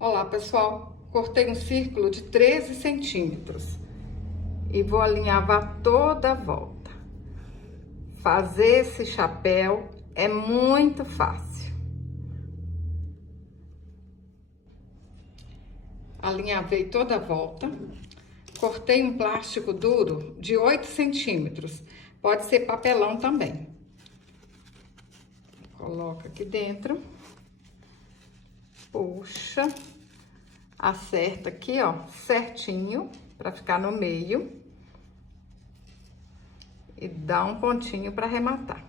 Olá, pessoal. Cortei um círculo de 13 centímetros e vou alinhavar toda a volta. Fazer esse chapéu é muito fácil. Alinhavei toda a volta. Cortei um plástico duro de 8 centímetros. Pode ser papelão também. Coloca aqui dentro. Puxa. Acerta aqui, ó, certinho, pra ficar no meio. E dá um pontinho pra arrematar.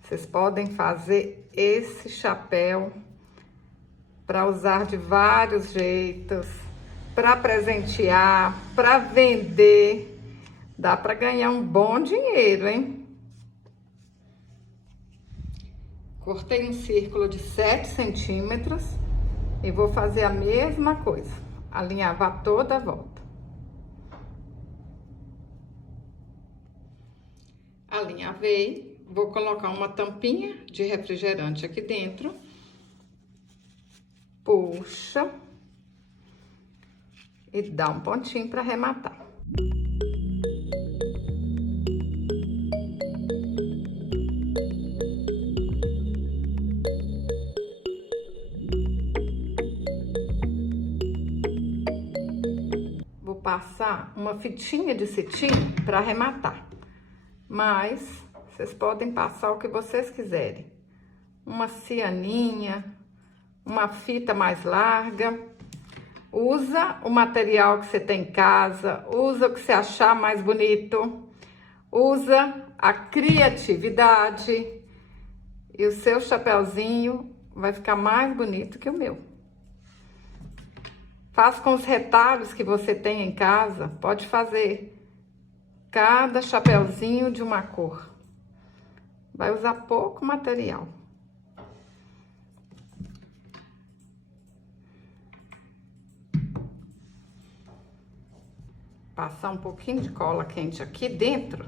Vocês podem fazer esse chapéu para usar de vários jeitos, para presentear, para vender. Dá para ganhar um bom dinheiro, hein? Cortei um círculo de 7 centímetros e vou fazer a mesma coisa, alinhavar toda a volta. Alinhavei, vou colocar uma tampinha de refrigerante aqui dentro. Puxa e dá um pontinho para arrematar. Vou passar uma fitinha de cetim para arrematar, mas vocês podem passar o que vocês quiserem. Uma cianinha, uma fita mais larga. Usa o material que você tem em casa, usa o que você achar mais bonito, usa a criatividade e o seu chapéuzinho vai ficar mais bonito que o meu. Faz com os retalhos que você tem em casa, pode fazer cada chapéuzinho de uma cor. Vai usar pouco material. Passar um pouquinho de cola quente aqui dentro,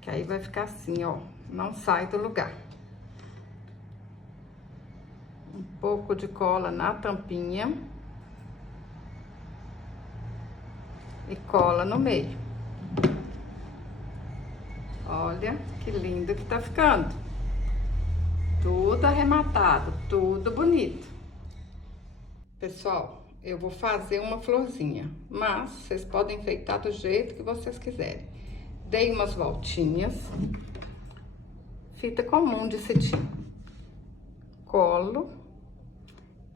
que aí vai ficar assim, ó, não sai do lugar. Um pouco de cola na tampinha e cola no meio. Olha que lindo que tá ficando. Tudo arrematado, tudo bonito. Pessoal, eu vou fazer uma florzinha, mas vocês podem enfeitar do jeito que vocês quiserem. Dei umas voltinhas, fita comum de cetim, colo,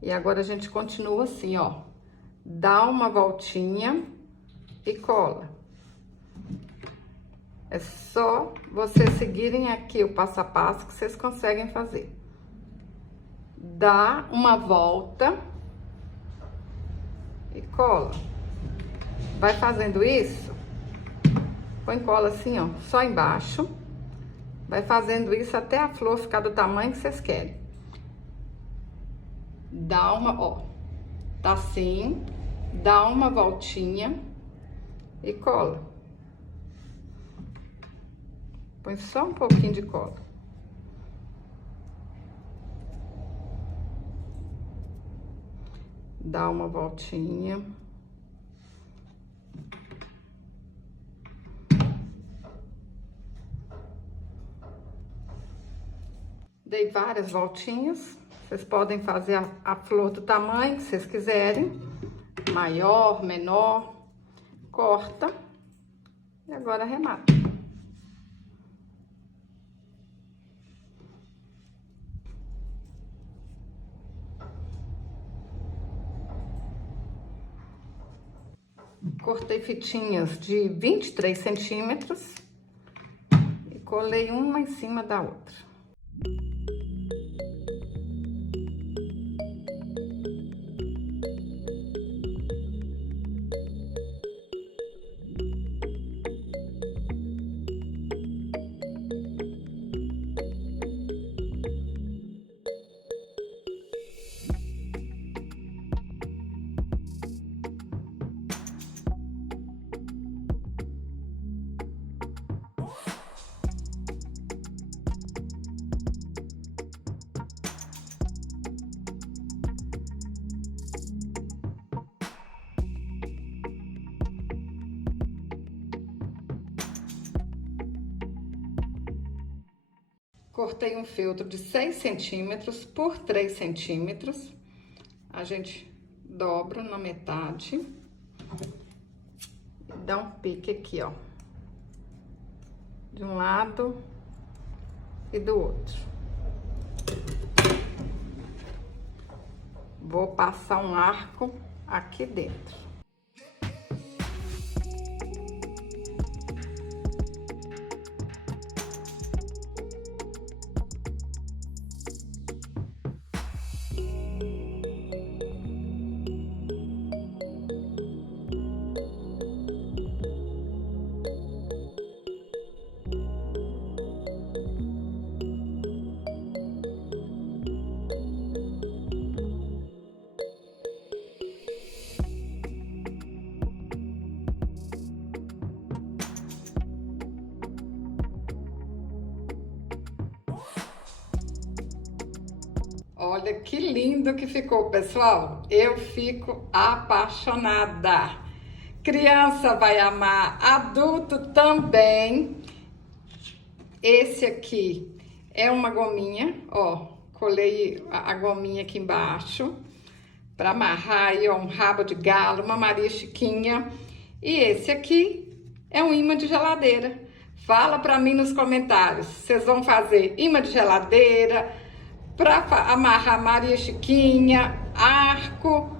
e agora a gente continua assim, ó. Dá uma voltinha e cola. É só vocês seguirem aqui o passo a passo que vocês conseguem fazer. Dá uma volta e cola. Vai fazendo isso, põe cola assim, ó, só embaixo. Vai fazendo isso até a flor ficar do tamanho que vocês querem. Dá uma, ó, tá assim, dá uma voltinha e cola. Põe só um pouquinho de cola. Dá uma voltinha. Dei várias voltinhas. Vocês podem fazer a flor do tamanho que vocês quiserem. Maior, menor. Corta. E agora arremata. Cortei fitinhas de 23 centímetros e colei uma em cima da outra. Cortei um feltro de 6 centímetros por 3 centímetros. A gente dobra na metade. E dá um pique aqui, ó. De um lado e do outro. Vou passar um arco aqui dentro. Olha que lindo que ficou, pessoal. Eu fico apaixonada. Criança vai amar, adulto também. Esse aqui é uma gominha, ó. Colei a gominha aqui embaixo para amarrar aí, ó, um rabo de galo, uma Maria Chiquinha. E esse aqui é um imã de geladeira. Fala para mim nos comentários. Vocês vão fazer imã de geladeira para amarrar Maria Chiquinha, arco,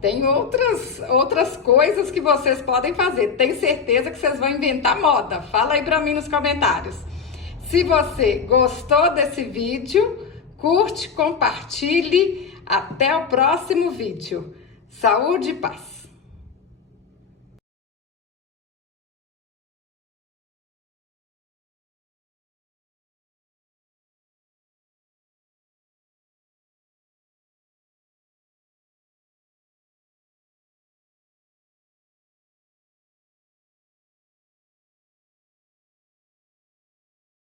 tem outras coisas que vocês podem fazer. Tenho certeza que vocês vão inventar moda. Fala aí para mim nos comentários. Se você gostou desse vídeo, curte, compartilhe. Até o próximo vídeo. Saúde e paz!